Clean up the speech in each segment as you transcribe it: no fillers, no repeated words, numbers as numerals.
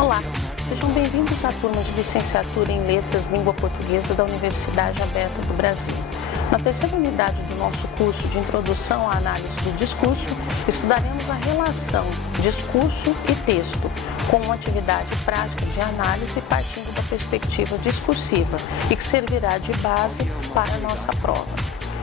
Olá, sejam bem-vindos à turma de Licenciatura em Letras Língua Portuguesa da Universidade Aberta do Brasil. Na terceira unidade do nosso curso de Introdução à Análise do Discurso, estudaremos a relação discurso e texto, com uma atividade prática de análise partindo da perspectiva discursiva e que servirá de base para a nossa prova.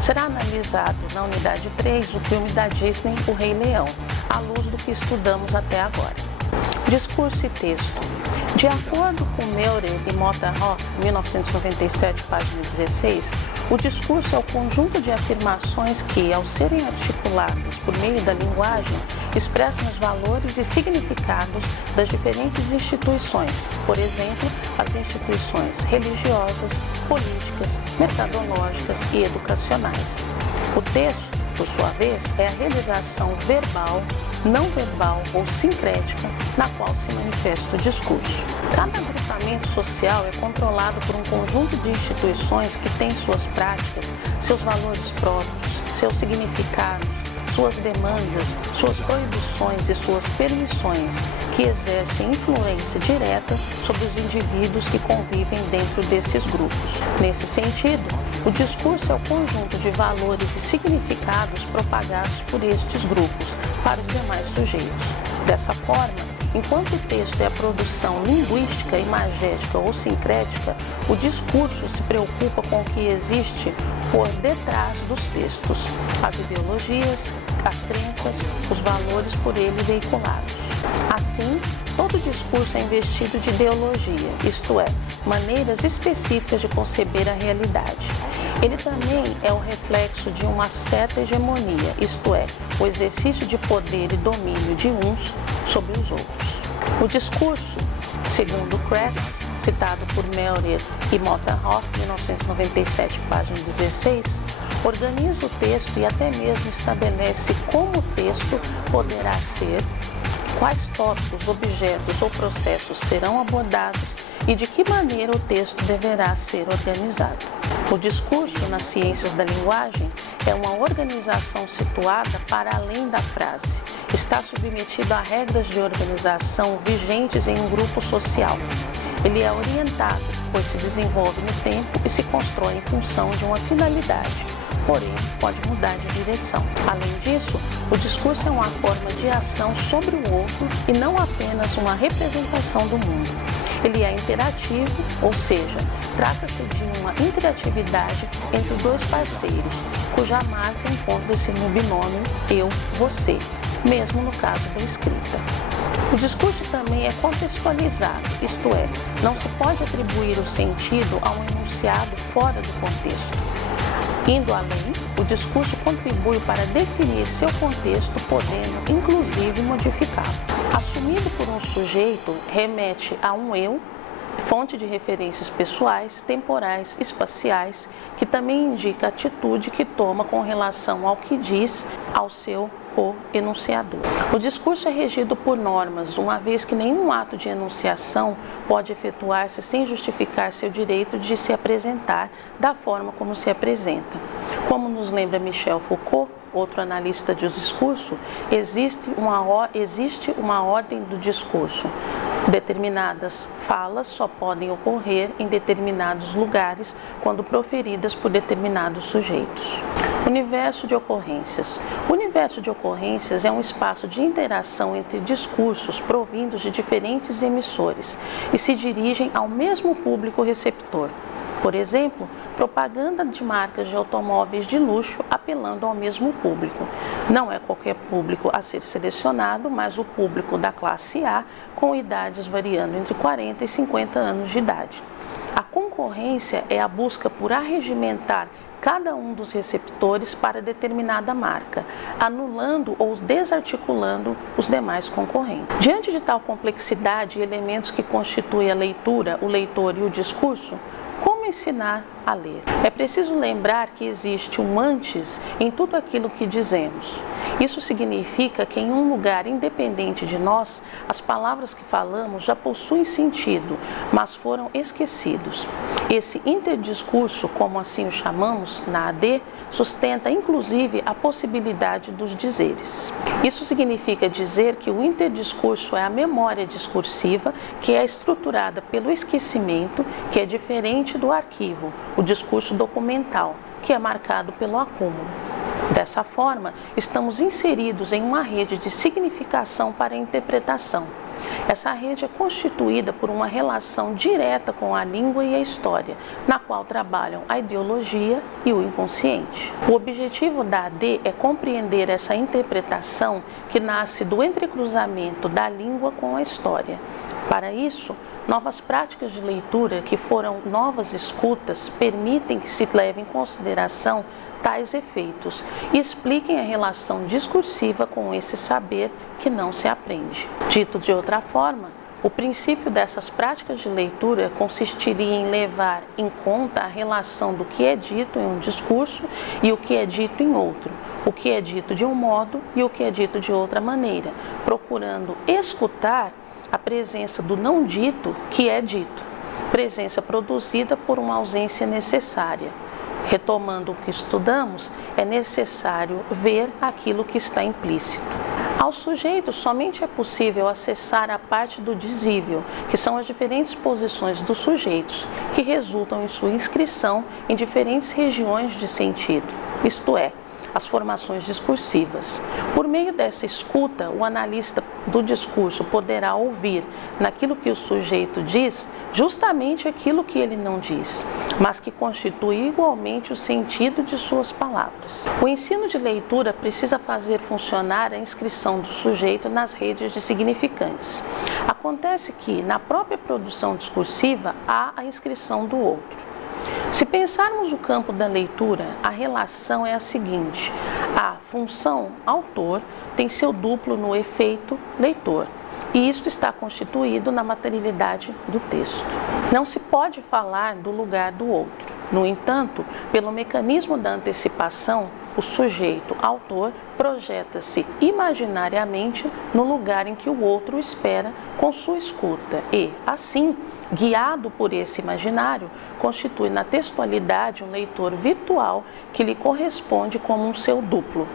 Será analisado na unidade 3 o filme da Disney, O Rei Leão, à luz do que estudamos até agora. Discurso e texto. De acordo com Meurer e Motherhoff, 1997, página 16, o discurso é o conjunto de afirmações que, ao serem articuladas por meio da linguagem, expressam os valores e significados das diferentes instituições, por exemplo, as instituições religiosas, políticas, mercadológicas e educacionais. O texto, por sua vez, é a realização verbal, não verbal ou sincrética na qual se manifesta o discurso. Cada agrupamento social é controlado por um conjunto de instituições que têm suas práticas, seus valores próprios, seus significados, suas demandas, suas proibições e suas permissões, que exercem influência direta sobre os indivíduos que convivem dentro desses grupos. Nesse sentido, o discurso é o conjunto de valores e significados propagados por estes grupos para os demais sujeitos. Dessa forma, enquanto o texto é a produção linguística, imagética ou sincrética, o discurso se preocupa com o que existe por detrás dos textos, as ideologias, as crenças, os valores por ele veiculados. Assim, todo discurso é investido de ideologia, isto é, maneiras específicas de conceber a realidade. Ele também é o reflexo de uma certa hegemonia, isto é, o exercício de poder e domínio de uns sobre os outros. O discurso, segundo Kress, citado por Meurer e Motherhoff, 1997, página 16, organiza o texto e até mesmo estabelece como o texto poderá ser, quais tópicos, objetos ou processos serão abordados e de que maneira o texto deverá ser organizado. O discurso nas ciências da linguagem é uma organização situada para além da frase. Está submetido a regras de organização vigentes em um grupo social. Ele é orientado, pois se desenvolve no tempo e se constrói em função de uma finalidade, porém pode mudar de direção. Além disso, o discurso é uma forma de ação sobre o outro e não apenas uma representação do mundo. Ele é interativo, ou seja, trata-se de uma interatividade entre dois parceiros, cuja marca encontra-se no binômio eu-você, mesmo no caso da escrita. O discurso também é contextualizado, isto é, não se pode atribuir o sentido a um enunciado fora do contexto. Indo além, o discurso contribui para definir seu contexto, podendo, inclusive, modificá-lo. Assumido por um sujeito, remete a um eu, fonte de referências pessoais, temporais, espaciais, que também indica a atitude que toma com relação ao que diz ao seu co-enunciador. O discurso é regido por normas, uma vez que nenhum ato de enunciação pode efetuar-se sem justificar seu direito de se apresentar da forma como se apresenta. Como nos lembra Michel Foucault, outro analista de discurso, existe uma ordem do discurso. Determinadas falas só podem ocorrer em determinados lugares quando proferidas por determinados sujeitos. Universo de ocorrências. O universo de ocorrências é um espaço de interação entre discursos provindos de diferentes emissores e se dirigem ao mesmo público receptor. Por exemplo, propaganda de marcas de automóveis de luxo apelando ao mesmo público. Não é qualquer público a ser selecionado, mas o público da classe A, com idades variando entre 40 e 50 anos de idade. A concorrência é a busca por arregimentar cada um dos receptores para determinada marca, anulando ou desarticulando os demais concorrentes. Diante de tal complexidade e elementos que constituem a leitura, o leitor e o discurso, Como ensinar a ler? É preciso lembrar que existe um antes em tudo aquilo que dizemos. Isso significa que em um lugar independente de nós, as palavras que falamos já possuem sentido, mas foram esquecidos. Esse interdiscurso, como assim o chamamos, na AD, sustenta inclusive a possibilidade dos dizeres. Isso significa dizer que o interdiscurso é a memória discursiva que é estruturada pelo esquecimento, que é diferente do arquivo, o discurso documental, que é marcado pelo acúmulo. Dessa forma, estamos inseridos em uma rede de significação para a interpretação. Essa rede é constituída por uma relação direta com a língua e a história, na qual trabalham a ideologia e o inconsciente. O objetivo da AD é compreender essa interpretação que nasce do entrecruzamento da língua com a história. Para isso, novas práticas de leitura, que foram novas escutas, permitem que se leve em consideração tais efeitos e expliquem a relação discursiva com esse saber que não se aprende. Dito de outra forma, o princípio dessas práticas de leitura consistiria em levar em conta a relação do que é dito em um discurso e o que é dito em outro, o que é dito de um modo e o que é dito de outra maneira, procurando escutar a presença do não dito que é dito, presença produzida por uma ausência necessária. Retomando o que estudamos, é necessário ver aquilo que está implícito. Ao sujeito, somente é possível acessar a parte do dizível, que são as diferentes posições dos sujeitos, que resultam em sua inscrição em diferentes regiões de sentido, isto é, as formações discursivas. Por meio dessa escuta, o analista do discurso poderá ouvir naquilo que o sujeito diz justamente aquilo que ele não diz, mas que constitui igualmente o sentido de suas palavras. O ensino de leitura precisa fazer funcionar a inscrição do sujeito nas redes de significantes. Acontece que, na própria produção discursiva, há a inscrição do outro. Se pensarmos o campo da leitura, a relação é a seguinte: a função autor tem seu duplo no efeito leitor, e isto está constituído na materialidade do texto. Não se pode falar do lugar do outro. No entanto, pelo mecanismo da antecipação, o sujeito autor projeta-se imaginariamente no lugar em que o outro espera com sua escuta e, assim, guiado por esse imaginário, constitui na textualidade um leitor virtual que lhe corresponde como um seu duplo.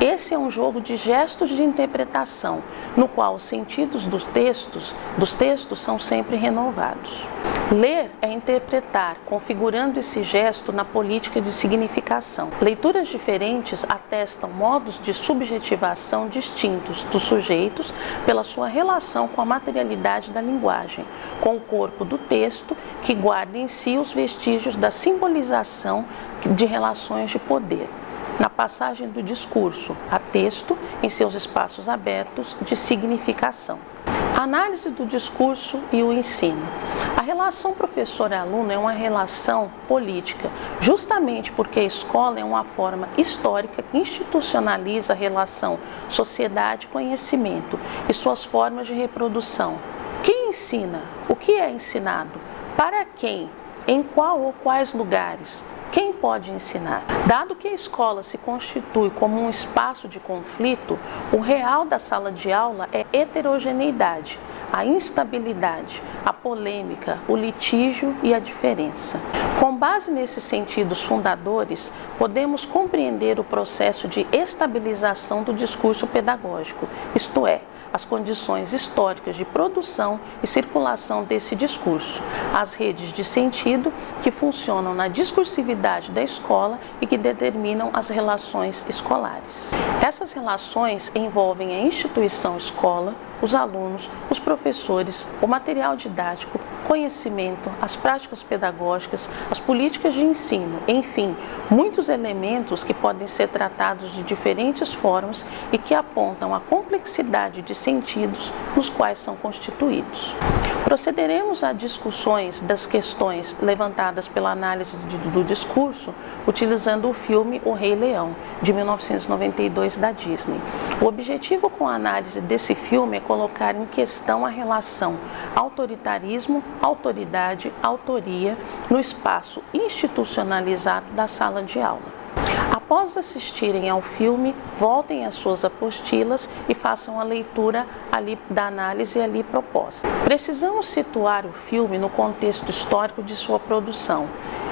Esse é um jogo de gestos de interpretação, no qual os sentidos dos textos são sempre renovados. Ler é interpretar, configurando esse gesto na política de significação. Leituras diferentes atestam modos de subjetivação distintos dos sujeitos pela sua relação com a materialidade da linguagem, com o corpo do texto, que guarda em si os vestígios da simbolização de relações de poder, na passagem do discurso a texto em seus espaços abertos de significação. A análise do discurso e o ensino. A relação professor-aluno é uma relação política, justamente porque a escola é uma forma histórica que institucionaliza a relação sociedade-conhecimento e suas formas de reprodução. Quem ensina? O que é ensinado? Para quem? Em qual ou quais lugares? Quem pode ensinar? Dado que a escola se constitui como um espaço de conflito, o real da sala de aula é heterogeneidade, a instabilidade, a polêmica, o litígio e a diferença. Com base nesses sentidos fundadores, podemos compreender o processo de estabilização do discurso pedagógico, isto é, as condições históricas de produção e circulação desse discurso, as redes de sentido que funcionam na discursividade da escola e que determinam as relações escolares. Essas relações envolvem a instituição escola, os alunos, os professores, o material didático, conhecimento, as práticas pedagógicas, as políticas de ensino, enfim, muitos elementos que podem ser tratados de diferentes formas e que apontam a complexidade de sentidos nos quais são constituídos. Procederemos a discussões das questões levantadas pela análise do discurso utilizando o filme O Rei Leão, de 1992, da Disney. O objetivo com a análise desse filme é colocar em questão a relação autoritarismo, autoridade, autoria no espaço institucionalizado da sala de aula. Após assistirem ao filme, voltem às suas apostilas e façam a leitura da análise ali proposta. Precisamos situar o filme no contexto histórico de sua produção.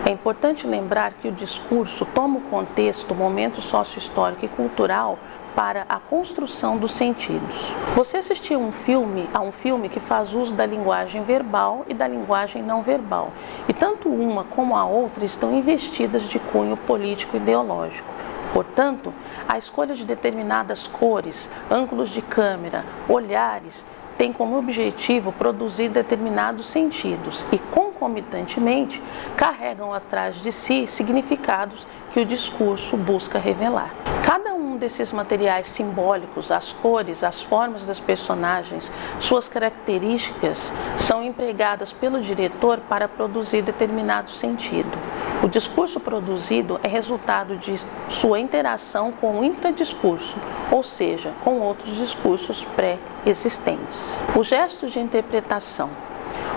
É importante lembrar que o discurso toma o contexto, o momento sócio-histórico e cultural para a construção dos sentidos. Você assistiu a um filme que faz uso da linguagem verbal e da linguagem não verbal, e tanto uma como a outra estão investidas de cunho político e ideológico. Portanto, a escolha de determinadas cores, ângulos de câmera, olhares, tem como objetivo produzir determinados sentidos e, concomitantemente, carregam atrás de si significados que o discurso busca revelar. Cada um desses materiais simbólicos, as cores, as formas das personagens, suas características, são empregadas pelo diretor para produzir determinado sentido. O discurso produzido é resultado de sua interação com o intradiscurso, ou seja, com outros discursos pré-existentes. Os gestos de interpretação.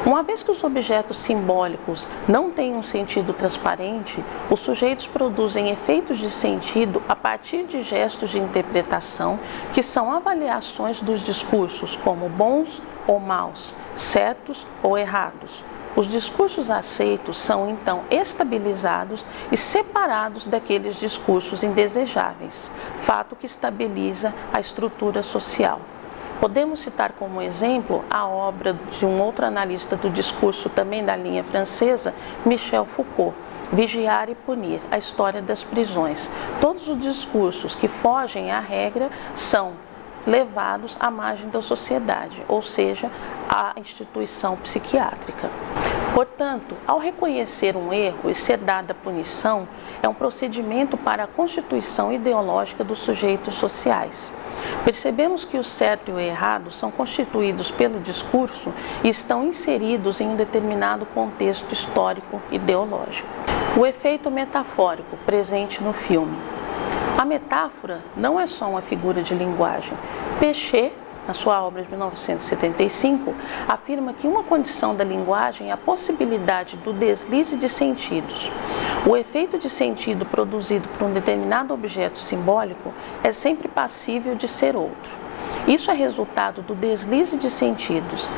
Uma vez que os objetos simbólicos não têm um sentido transparente, os sujeitos produzem efeitos de sentido a partir de gestos de interpretação, que são avaliações dos discursos como bons ou maus, certos ou errados. Os discursos aceitos são então estabilizados e separados daqueles discursos indesejáveis, fato que estabiliza a estrutura social. Podemos citar como exemplo a obra de um outro analista do discurso, também da linha francesa, Michel Foucault, Vigiar e Punir, a história das prisões. Todos os discursos que fogem à regra são levados à margem da sociedade, ou seja, à instituição psiquiátrica. Portanto, ao reconhecer um erro e ser dada punição, é um procedimento para a constituição ideológica dos sujeitos sociais. Percebemos que o certo e o errado são constituídos pelo discurso e estão inseridos em um determinado contexto histórico ideológico. O efeito metafórico presente no filme. A metáfora não é só uma figura de linguagem. Péchet, na sua obra de 1975, afirma que uma condição da linguagem é a possibilidade do deslize de sentidos. O efeito de sentido produzido por um determinado objeto simbólico é sempre passível de ser outro. Isso é resultado do deslize de sentidos.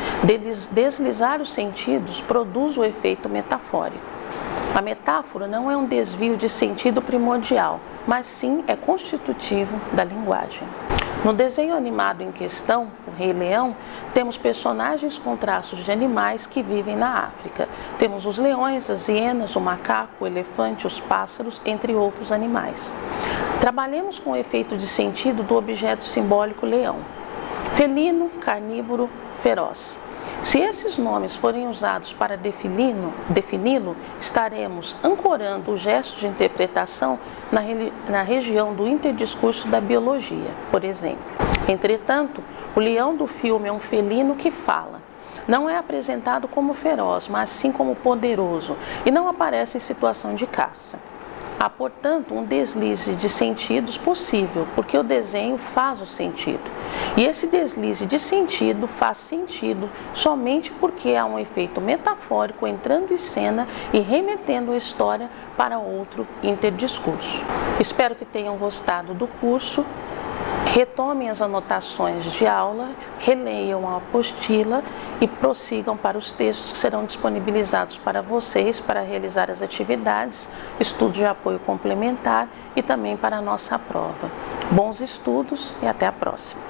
Deslizar os sentidos produz o efeito metafórico. A metáfora não é um desvio de sentido primordial, mas sim é constitutivo da linguagem. No desenho animado em questão, o Rei Leão, temos personagens com traços de animais que vivem na África. Temos os leões, as hienas, o macaco, o elefante, os pássaros, entre outros animais. Trabalhemos com o efeito de sentido do objeto simbólico leão. Felino, carnívoro, feroz. Se esses nomes forem usados para defini-lo, estaremos ancorando o gesto de interpretação na região do interdiscurso da biologia, por exemplo. Entretanto, o leão do filme é um felino que fala. Não é apresentado como feroz, mas sim como poderoso, e não aparece em situação de caça. Há, portanto, um deslize de sentidos possível, porque o desenho faz o sentido. E esse deslize de sentido faz sentido somente porque há um efeito metafórico entrando em cena e remetendo a história para outro interdiscurso. Espero que tenham gostado do curso. Retomem as anotações de aula, releiam a apostila e prossigam para os textos que serão disponibilizados para vocês para realizar as atividades, estudo de apoio complementar e também para a nossa prova. Bons estudos e até a próxima!